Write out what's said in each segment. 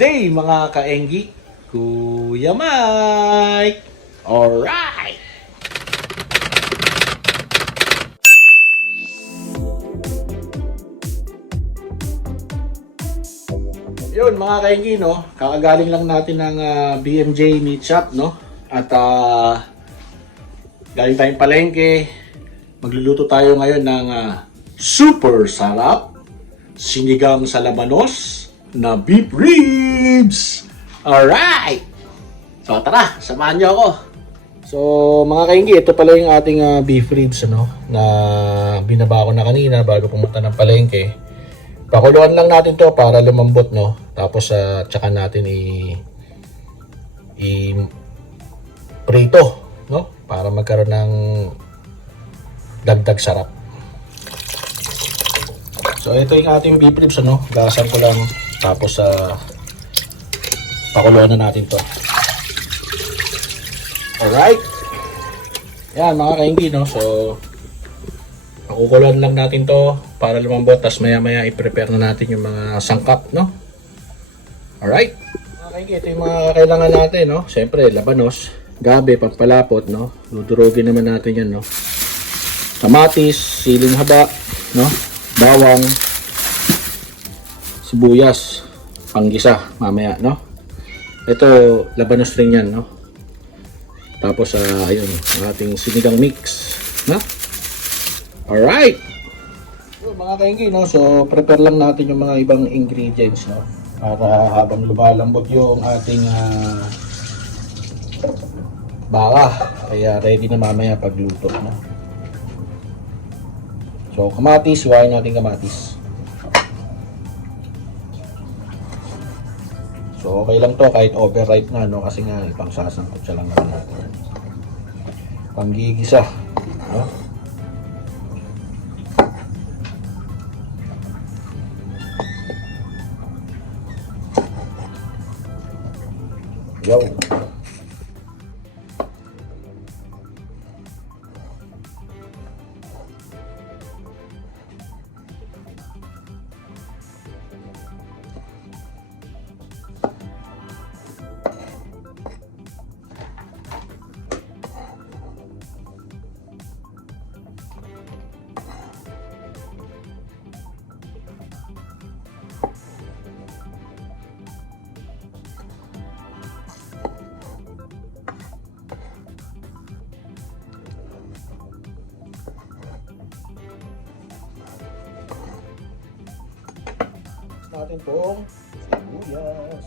day mga kaenggi, Kuya Mike! Alright! Yun mga kaenggi, no? Kakagaling lang natin ng BMJ Meat Shop, no? At galing tayong palengke. Magluluto tayo ngayon ng super sarap sinigang sa labanos na beef ribs. Alright! So tara, samahan niyo ako. So mga kainggi, ito pala yung ating beef ribs, ano, na binaba ko na kanina bago pumunta ng palengke. Pakuluan lang natin to para lumambot, no. Tapos tsaka natin i prito, no, para magkaroon ng dagdag sarap. So ito yung ating beef ribs, ano, gasan ko lang, tapos pakuluan na natin to. Alright, yan mga kainggi, no. So pakukuluan lang natin to para lumambot, tapos maya maya i-prepare na natin yung mga sangkap, no. Alright mga kainggi, ito yung mga kailangan natin, no. Siyempre labanos, gabi, pampalapot, no. Dudurugin naman natin yan, no. Kamatis, siling haba, no, bawang, sibuyas, panggisa mamaya, no. Ito labanos rin yan, no. Tapos ayun, ang ating sinigang mix, no. Alright, so, mga kainggi, no. So prepare lang natin yung mga ibang ingredients, no, para habang lumalambot yung ating baka, kaya ready na mamaya pagluto, no. So kamatis, hiwain natin kamatis. So okay lang to kahit overripe na, no, kasi nga ipang sasangkot siya lang naman natin. Panggigisa, no. Yo. Natin pong sibuyas.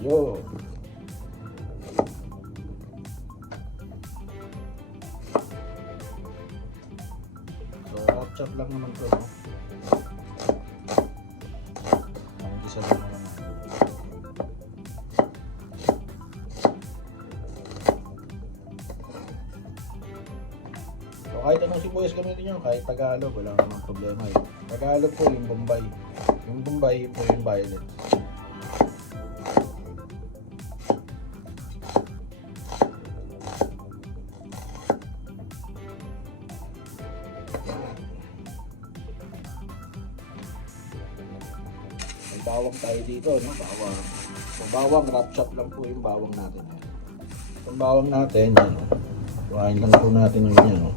Yo. Chop lang naman to, no. Ang gisa lang naman natin. So kahit anong sibuyas gamitin nyo, kahit Tagalog, wala namang problema yun. Tagalog po yung Bombay. Yung Bombay po yung violet. Bawang tayo dito, no? Bawang. So bawang, wrap chop lang po yung bawang natin. Yung bawang natin, yan. Kuhain lang po natin yung yan, no?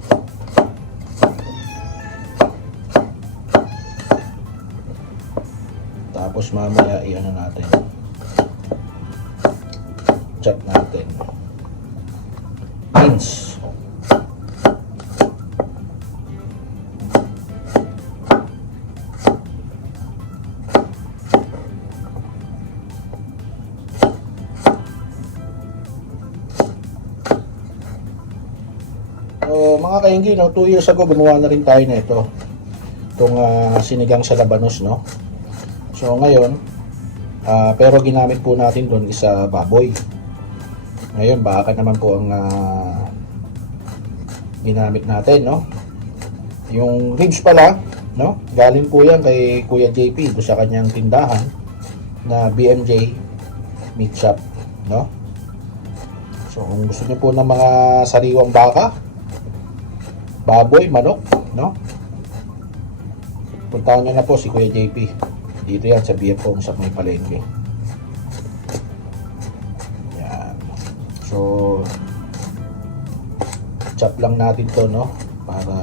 Tapos mamaya i-ano natin. Chop natin. Beans. So mga kainggi, no, 2 years ago gumawa na rin tayo na ito. Itong sinigang sa labanos, no. So ngayon, pero ginamit po natin doon is baboy. Ngayon baka naman po ang ginamit natin, no. Yung ribs pala, no? Galing po yan kay Kuya JP do sa kanyang tindahan na BMJ Meat Shop, no? So kung gusto niyo po ng mga sariwang baka, baboy, manok, no? Puntahan niyo na po si Kuya JP. Dito yan sa BF Home sa may palengke. Yan. So chop lang natin to, no? Para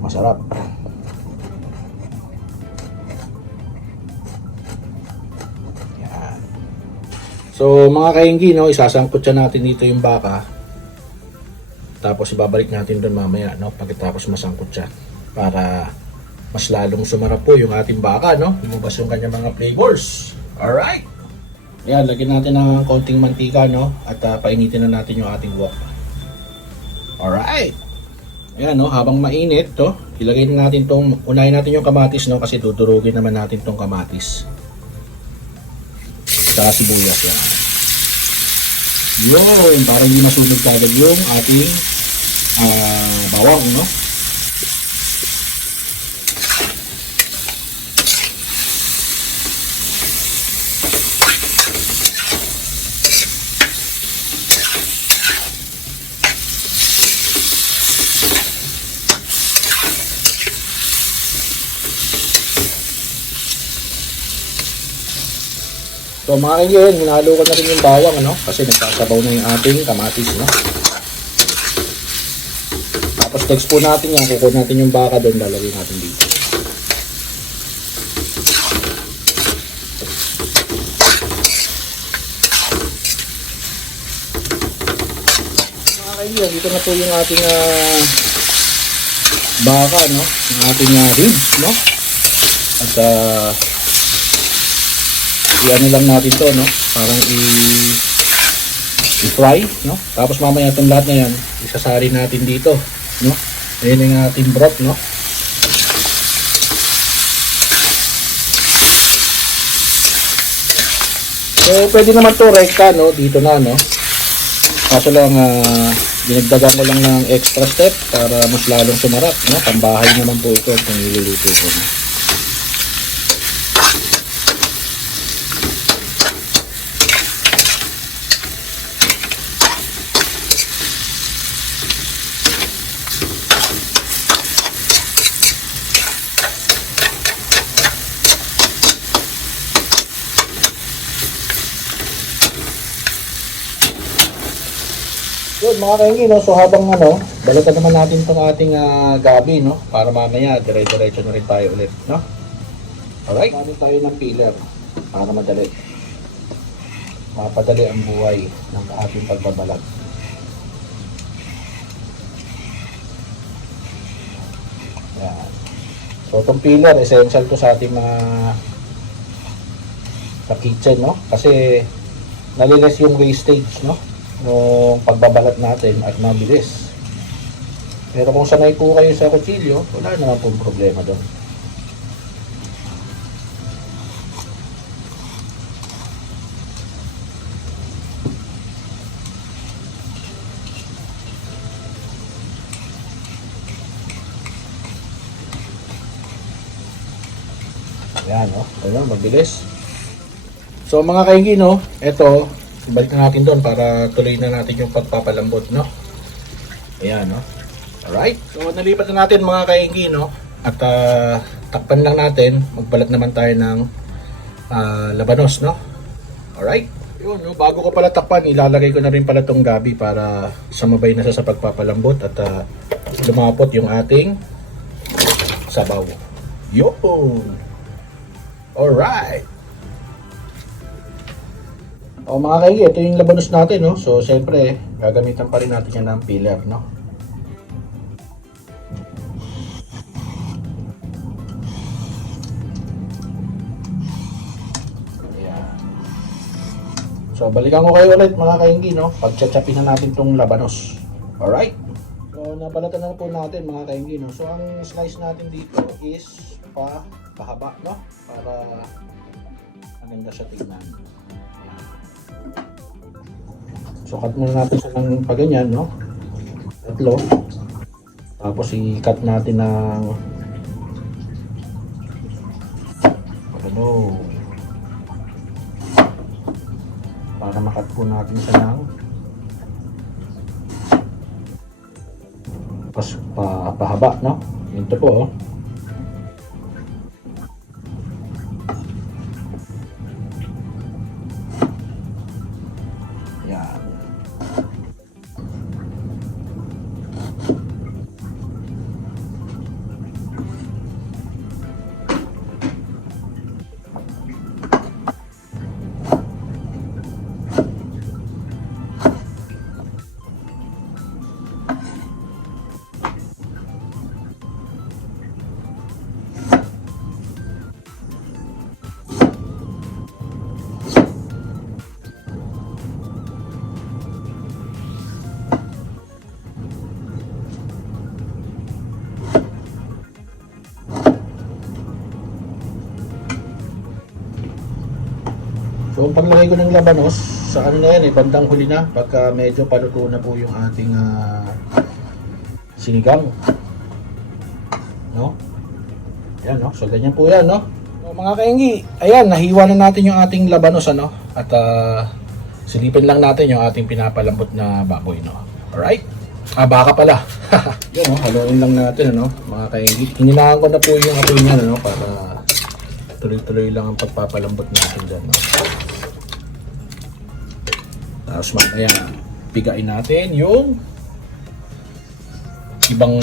masarap. Yan. So mga kainggi, no, isasangkot siya natin dito yung baka. Tapos ibabalik natin doon mamaya, no, pagkatapos masangkot siya. Para mas lalong sumarap po yung ating baka, no? Lumabas yung kanyang mga flavors. Alright! Ayan, lagyan natin ng konting mantika, no? At painitin na natin yung ating wok. Alright! Ayan, no? Habang mainit, to, ilagay na natin tong, unahin natin yung kamatis, no? Kasi dudurugin naman natin tong kamatis. Saka sibuyas, yan. Yun! Para hindi masunog kagad yung ating bawang, no? So mga kaibigan, hinalo ko na rin yung bawang, ano? Kasi nagsasabaw na yung ating kamatis, no? Tapos next po natin yan, kukunin natin yung baka doon, lalagay natin dito. Mga kaibigan, dito na po yung ating baka, no? Yung ating ribs, no? At i-ano lang natin to, no? Parang i-fry, no? Tapos mamaya itong lahat na yan, isasari natin dito, no? Ayan yung ating broth, no? So, pwede naman to rekta, no? Dito na, no? Kaso lang, dinagdagan ko lang ng extra step para mas lalong sumarap, no? Pambahay naman po ito kung niluluto ko, no? Good, mga kaingi, no? So habang balatan naman natin itong ating gabi, no? Para mamaya, dire-diretso na rin tayo ulit, no? Alright, gamit tayo ng peeler para madali. Mapadali ang buhay ng ating pagbabalat. Yan. So itong peeler, essential to sa ating mga sa kitchen, no? Kasi naliles yung wastage, no? Nung pagbabalat natin at mabilis. Pero kung sanay po kayo sa kutsilyo, wala naman pong problema doon. Ayan, no? Ayan, mabilis. So mga kaingi, no? Ito, balik na natin doon para tuloy na natin yung pagpapalambot, no? Ayan, no? Alright. So, nalipat na natin mga kaingi, no? At takpan lang natin. Magbalat naman tayo ng labanos, no? Alright. Yun, no? Bago ko pala takpan, ilalagay ko na rin pala tong gabi para sumabay na sa pagpapalambot at lumapot yung ating sabaw. Yun! Alright. O mga kaigi, ito yung labanos natin, no? So, siyempre, gagamitan pa rin natin yan ng peeler, no? Ayan. So, balikan ko kayo ulit mga kaigi, no? Pagtsatsapihan natin tong labanos. Alright? So, nabalatan na po natin mga kaigi, no? So, ang slice natin dito is pahaba, no? Para maganda siya tignan. So cut muna natin siya ng paganyan, no? Tatlo. Tapos i-cut natin ng ano, para makat po natin siya ng pahaba, no? Ito po, oh. Yan. So, ang paglagay ko ng labanos, sa ano na yan bandang huli na, pagka medyo paluto na po yung ating sinigang. No? Ayan, no? So, ganyan po yan, no? So, mga kainggi, ayan, nahiwa na natin yung ating labanos, ano? At silipin lang natin yung ating pinapalambot na baboy, no? Alright? Baka pala. Yan, no? Haluin lang natin, ano? Mga kainggi. Hininahan ko na po yung apoy niya, ano? Para tuloy-tuloy lang ang pagpapalambot natin dyan, no? Tapos mamaya, pigain natin yung ibang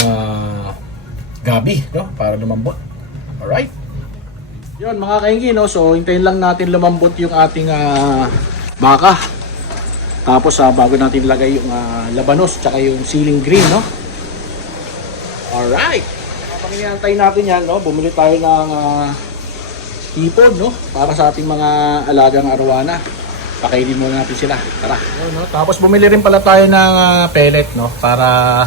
gabi, no? Para lumambot. Alright? Yun, mga kainggi, no? So, hintayin lang natin lumambot yung ating baka. Tapos, bago natin ilagay yung labanos tsaka yung siling green, no? Alright! Habang inihantay natin yan, no? Bumili tayo ng hipon, no? Para sa ating mga alagang arwana. Pakainin muna natin sila. Tara. No? Tapos bumili rin pala tayo ng pellet, no? Para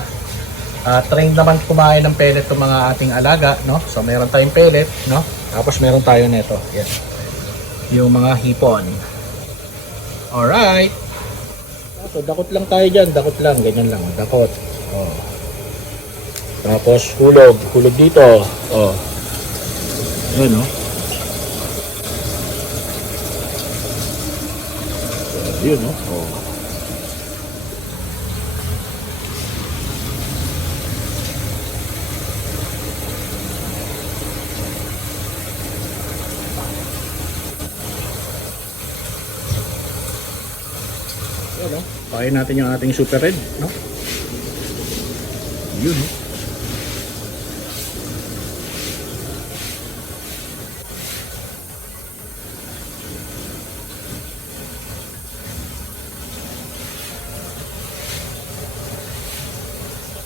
trained naman kumain ng pellet ng mga ating alaga, no? So meron tayong pellet, no? Tapos meron tayo nito. Yan. Yung mga hipon. Alright. So dakot lang tayo dyan. Dakot lang. Ganyan lang. Dakot. Oh. Tapos hulog. Hulog dito. Oh. Yan, no? Yun, no? Oh. Yun, no? Pakain natin yung ating super red, no? Yun, no?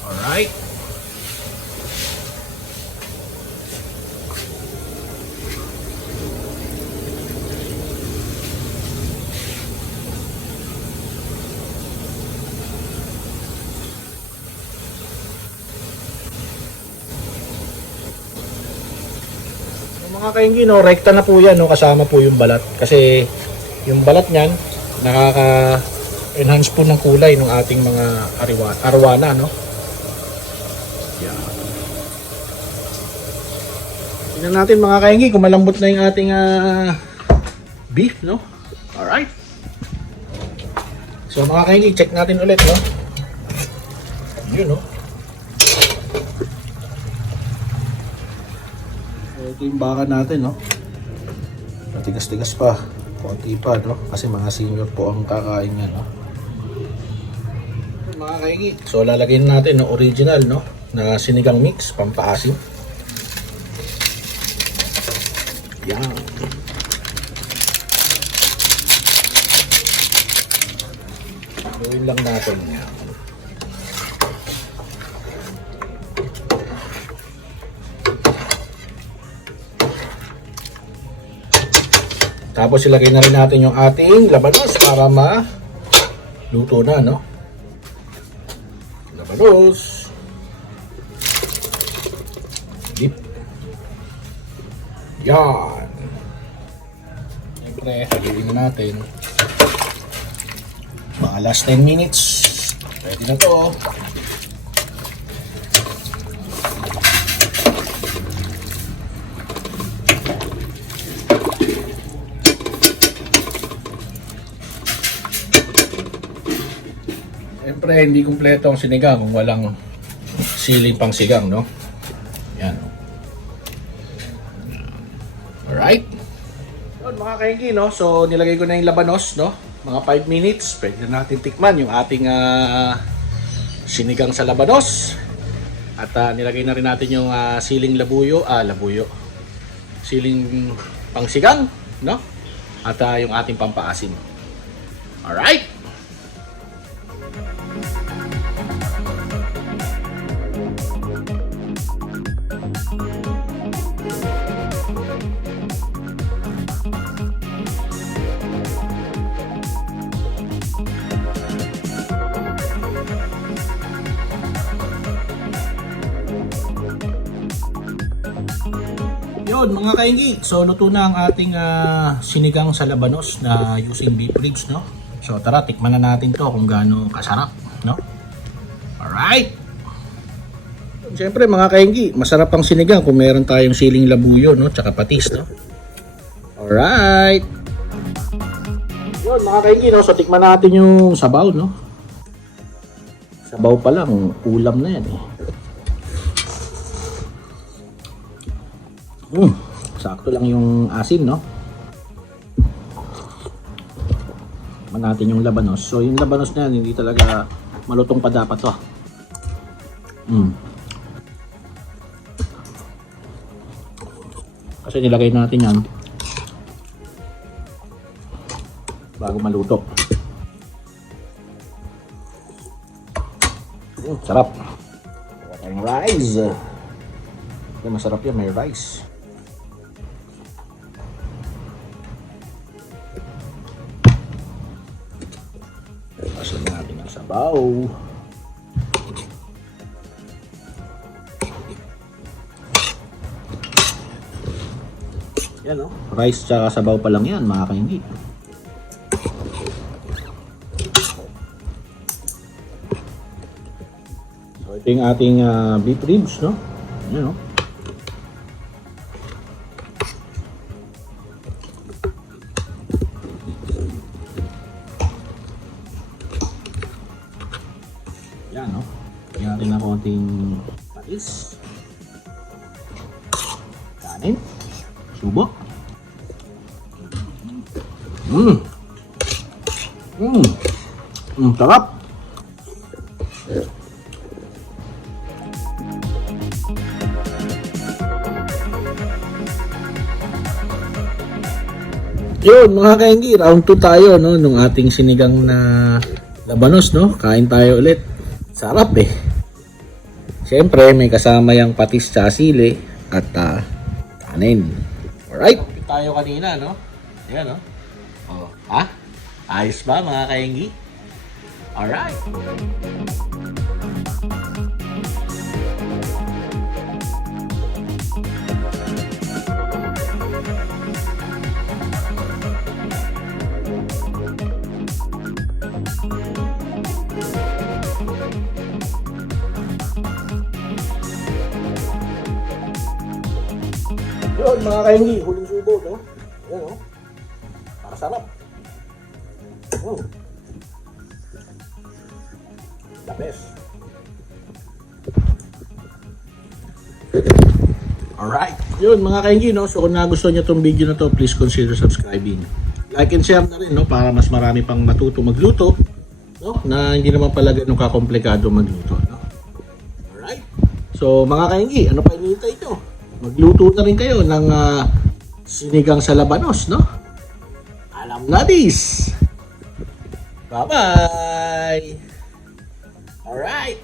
Alright. Mga kainggi, no, rekta na po yan, no, kasama po yung balat. Kasi yung balat niyan, nakaka-enhance po ng kulay ng ating mga arwana, no. Yan. Tingnan natin mga kainggi kung malambot na yung ating beef, no. Alright. So mga kainggi, check natin ulit, no. Yun, no. Ito yung baka natin, no. Matigas-tigas pa. Konti pa, no. Kasi mga senior po ang kakain yan, no. Mga kaingi. So, lalagyan natin no, original, no, na sinigang mix, pampaasim. Yan. Gawin lang natin yan. Tapos ilagay na rin natin yung ating labanos para ma-luto na, no? Labanos. Dip. Yan. Siyempre, haluin na natin. Mga last 10 minutes. Pwede na to. Siyempre, hindi kumpleto ang sinigang kung walang siling pang sigang, no? Yan. Alright. Yun, mga kainggi, no? So, nilagay ko na yung labanos, no? Mga 5 minutes. Pwede na natin tikman yung ating sinigang sa labanos. At nilagay na rin natin yung siling labuyo. Siling pang sigang, no? At yung ating pampaasim. Alright. Yun mga kainggi, so luto na ang ating sinigang sa labanos na using beef ribs, no? So tara, tikman na natin to kung gaano kasarap, no? Alright! Siyempre mga kainggi, masarap ang sinigang kung meron tayong siling labuyo, no? Tsaka patis, no? Alright! Yun mga kainggi, no? So tikman natin yung sabaw, no? Sabaw pa lang, ulam na yan eh. Sakto lang yung asim, no? Tikman natin yung labanos. So yung labanos na yan, hindi talaga malutong pa dapat to. Kasi nilagay natin yan bago maluto. Sarap. Wala tayong rice. Masarap yan, may rice. Pasan natin ang sabaw. Yan o. Rice tsaka sabaw pa lang yan, mga kainggi. So ito yung ating beef ribs, no? Yan o. Yan, no? Lagyan natin ng konting patis. Kanin. Subo. Sarap. Yun mga kainggi, round 2 tayo, no, nung ating sinigang na labanos, no? Kain tayo ulit. Sarap eh. Siyempre, may kasama yung patis sa sili at kanin. Alright. Tayo kanina, no? Ayan, no? Oh, ha? Ayos ba, mga kainggi? Alright. Yun mga kainggi, huling subo, no? Ayan, no? Sarap. The best. Alright. Yun mga kainggi, no? So kung nagustuhan nyo itong video na to, please consider subscribing. Like and share na rin, no? Para mas marami pang matuto magluto, no? Na hindi naman pala ganun kakomplikado magluto, no? Alright. So mga kainggi, ano pa hinihintay nyo? Magluto na rin kayo ng sinigang sa labanos, no? Alam na this! Bye-bye! Alright!